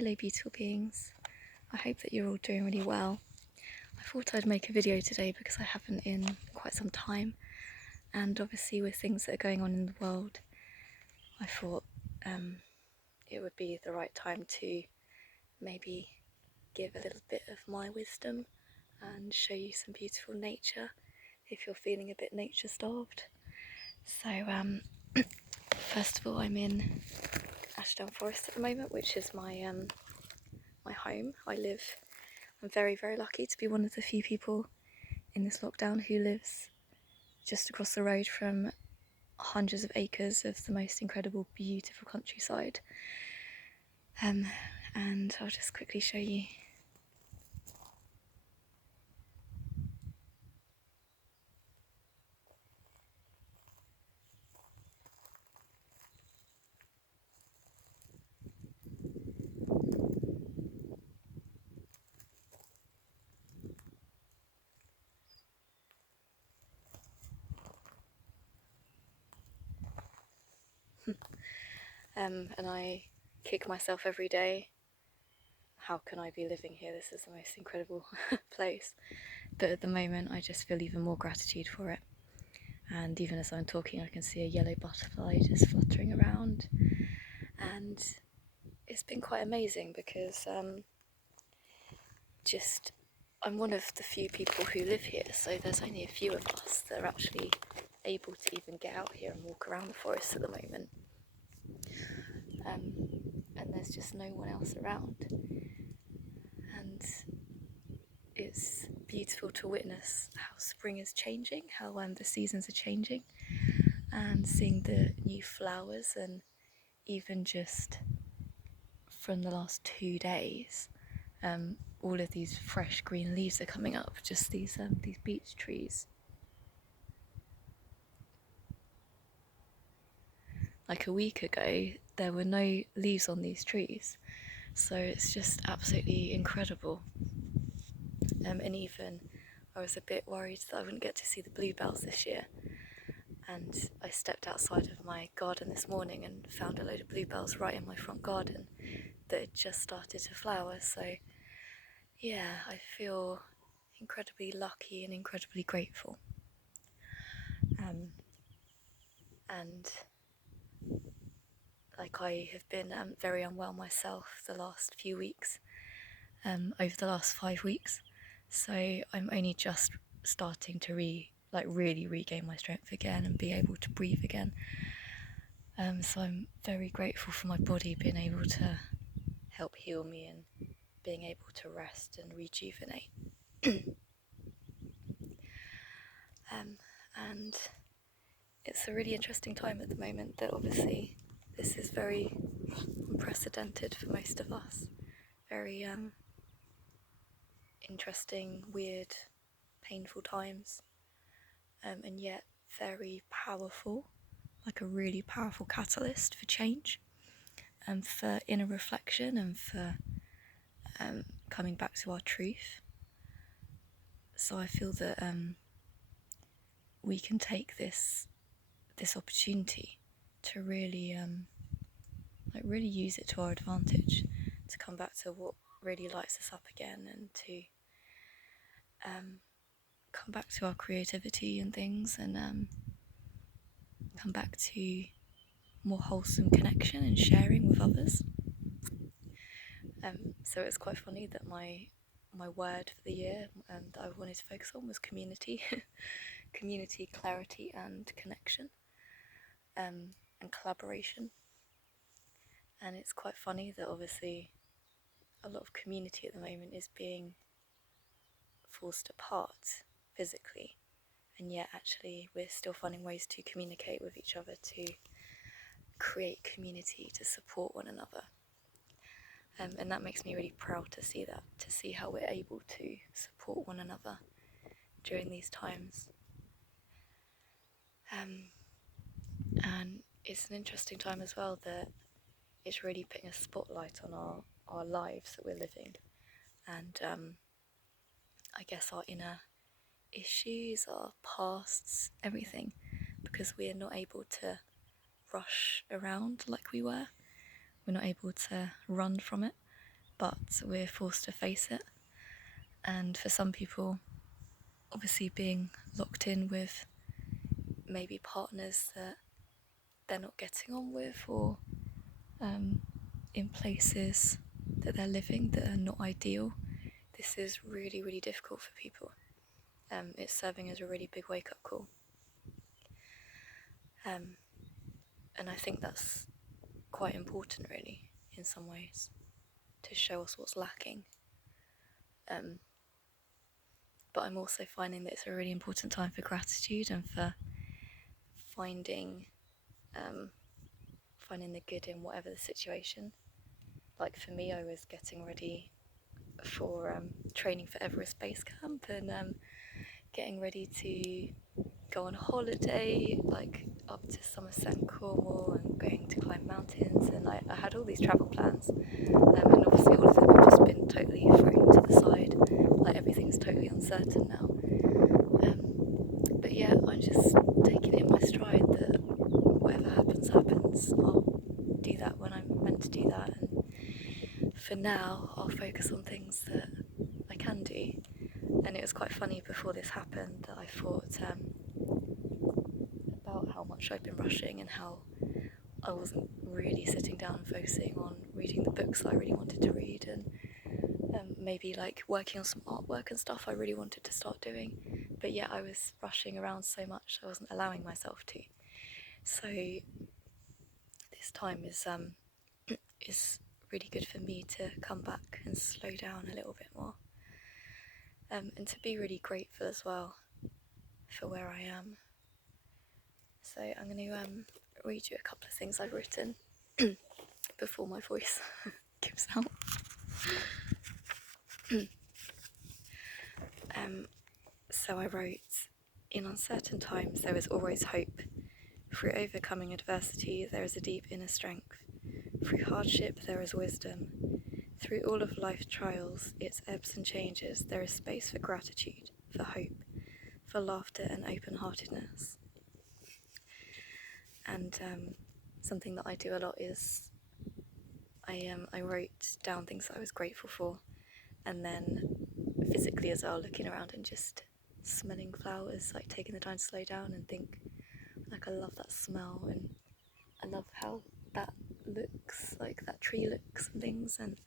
Hello beautiful beings, I hope that you're all doing really well. I thought I'd make a video today because I haven't in quite some time, and obviously with things that are going on in the world, I thought it would be the right time to maybe give a little bit of my wisdom and show you some beautiful nature if you're feeling a bit nature starved. So first of all, I'm in Ashdown Forest at the moment, which is my my home. I'm very, very lucky to be one of the few people in this lockdown who lives just across the road from hundreds of acres of the most incredible, beautiful countryside. And I'll just quickly show you. And I kick myself every day. How can I be living here? This is the most incredible place. But at the moment, I just feel even more gratitude for it. And even as I'm talking, I can see a yellow butterfly just fluttering around. And it's been quite amazing because I'm one of the few people who live here, so there's only a few of us that are actually able to even get out here and walk around the forest at the moment. And there's just no one else around. And it's beautiful to witness how spring is changing, how the seasons are changing, and seeing the new flowers, and even just from the last 2 days, all of these fresh green leaves are coming up, just these beech trees. Like a week ago, there were no leaves on these trees, so it's just absolutely incredible. And even I was a bit worried that I wouldn't get to see the bluebells this year, and I stepped outside of my garden this morning and found a load of bluebells right in my front garden that had just started to flower. So yeah, I feel incredibly lucky and incredibly grateful. And like, I have been very unwell myself the last few weeks, over the last 5 weeks, so I'm only just starting to really regain my strength again and be able to breathe again. So I'm very grateful for my body being able to help heal me and being able to rest and rejuvenate. And it's a really interesting time at the moment that obviously this is very unprecedented for most of us. Very interesting, weird, painful times, and yet very powerful, like a really powerful catalyst for change and for inner reflection and for coming back to our truth. So I feel that we can take this opportunity to really really use it to our advantage, to come back to what really lights us up again, and to come back to our creativity and things, and come back to more wholesome connection and sharing with others. So it's quite funny that my word for the year that I wanted to focus on was community. Community, clarity and connection, and collaboration. And it's quite funny that obviously a lot of community at the moment is being forced apart physically, and yet actually we're still finding ways to communicate with each other, to create community, to support one another. And that makes me really proud to see that, to see how we're able to support one another during these times. And it's an interesting time as well that it's really putting a spotlight on our lives that we're living, and I guess our inner issues, our pasts, everything, because we are not able to rush around like we were. We're not able to run from it. but we're forced to face it. And for some people, obviously being locked in with maybe partners that they're not getting on with, or in places that they're living that are not ideal, this is really, really difficult for people. It's serving as a really big wake-up call. And I think that's quite important, really, in some ways, to show us what's lacking. But I'm also finding that it's a really important time for gratitude and for finding the good in whatever the situation. Like for me, I was getting ready for training for Everest Base Camp, and getting ready to go on holiday, like up to Somerset and Cornwall, and going to climb mountains, and I had all these travel plans, and obviously all of them have just been totally thrown to the side, like everything's totally uncertain now. But yeah, I'm just taking it in my stride that whatever happens, I'll do that when I'm meant to do that, and for now I'll focus on things that I can do. And it was quite funny before this happened that I thought about how much I'd been rushing and how I wasn't really sitting down and focusing on reading the books that I really wanted to read, and maybe like working on some artwork and stuff I really wanted to start doing, but yet I was rushing around so much I wasn't allowing myself to. So this time is really good for me to come back and slow down a little bit more, and to be really grateful as well for where I am. So I'm going to read you a couple of things I've written before my voice gives out. So I wrote, "In uncertain times there is always hope. Through overcoming adversity there is a deep inner strength. Through hardship there is wisdom. Through all of life's trials, its ebbs and changes, there is space for gratitude, for hope, for laughter and open-heartedness." And something that I do a lot is I wrote down things that I was grateful for, and then physically as well, looking around and just smelling flowers, like taking the time to slow down and think, like, I love that smell, and I love how that looks, like that tree looks and things. And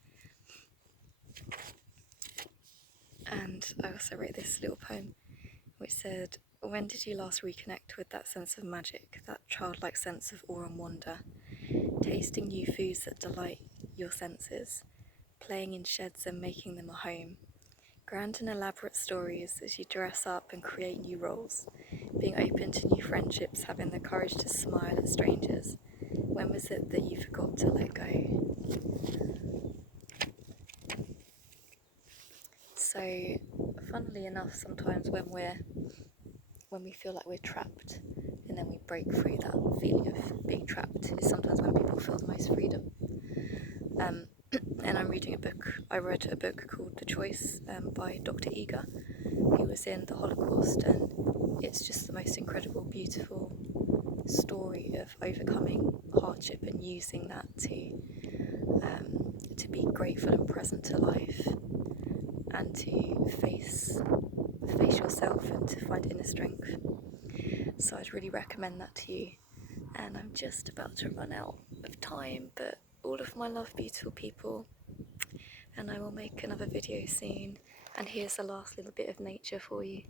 I also wrote this little poem which said, "When did you last reconnect with that sense of magic, that childlike sense of awe and wonder, tasting new foods that delight your senses, playing in sheds and making them a home, grand and elaborate stories as you dress up and create new roles, being open to new friendships, having the courage to smile at strangers. When was it that you forgot to let go?" So, funnily enough, sometimes when we feel like we're trapped, and then we break through that feeling of being trapped, is sometimes when people feel the most freedom. And I'm reading a book. I read a book called The Choice by Dr. Eger, who was in the Holocaust, and it's just the most incredible, beautiful story of overcoming hardship and using that to be grateful and present to life, and to face yourself and to find inner strength. So I'd really recommend that to you. And I'm just about to run out of time, but all of my love, beautiful people, and I will make another video soon. And here's the last little bit of nature for you.